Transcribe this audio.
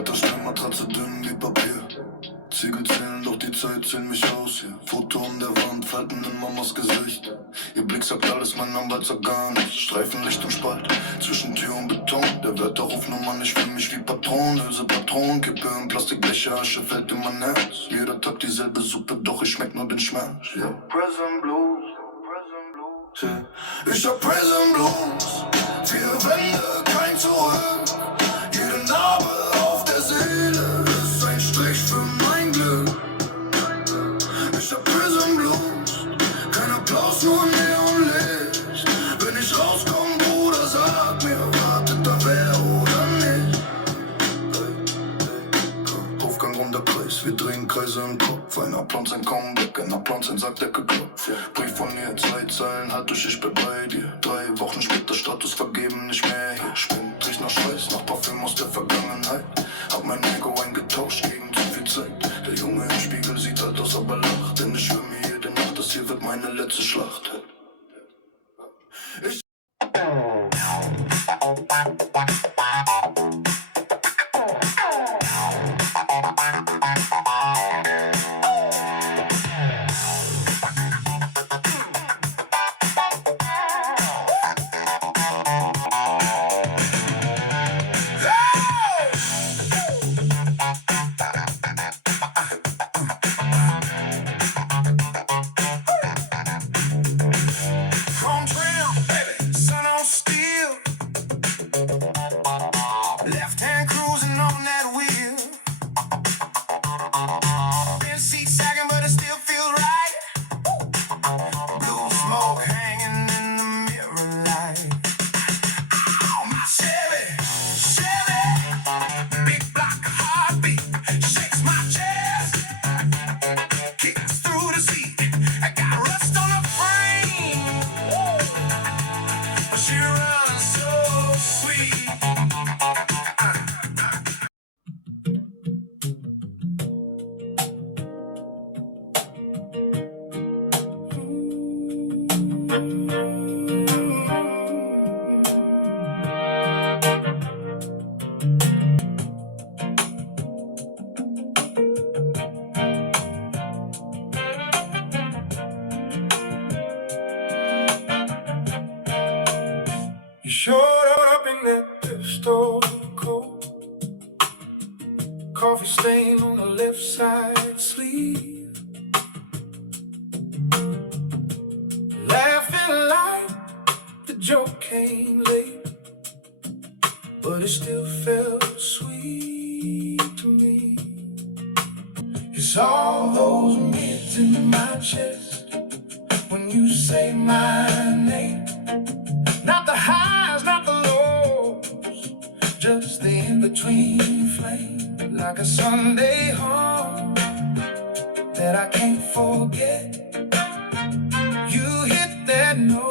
Kalter Stein, Matratze dünn wie Papier. Ziegel zählen, doch die Zeit zählt mich aus hier. Foto an der Wand, Falten in Mamas Gesicht. Ihr Blick sagt alles, mein Anwalt sagt gar nichts. Streifenlicht und Spalt, zwischen Tür und Beton. Der Wärter ruft nur Mann, ich fühl mich wie Patron. Hülse Patron, Kippe in Plastikbecher, Asche fällt in mein Herz. Jeder Tag dieselbe Suppe, doch ich schmeck nur den Schmerz. Yeah. Prison Blues, yeah. Ich hab Prison Blues. 4 Wände, kein Zurück. Jede Narbe auf der Seele ist ein Strich für mein Glück. Ich hab Prison Blues, kein Applaus, nur Neonlicht. Wenn ich rauskomm, Bruder, sag mir, wartet da wer oder nicht. Aufgang runder Kreis, wir drehen Kreise im Kopf. Ein Applaus, ein Comeback, ein Applaus, ein Sackdecke Klopf. Brief von mir, 2 Zeilen, halt durch, ich bin bei dir. 3 Wochen später, Status vergeben, nicht mehr hier. Spind, riecht nach Schweiß, nach Parfüm aus der Vergangenheit. Hab mein Ego eingetauscht gegen zu viel Zeit. Der Junge im Spiegel sieht alt aus, aber lacht. Denn ich schwör mir jede Nacht, das hier wird meine letzte Schlacht. Ich showed up in that pistol coat, coffee stain on the left side sleeve, laughing like the joke came late, but it still felt sweet to me. It's all those mids in my chest when you say my name. Not the highs, not the lows, just the in-between flame. Like a Sunday home that I can't forget. You hit that note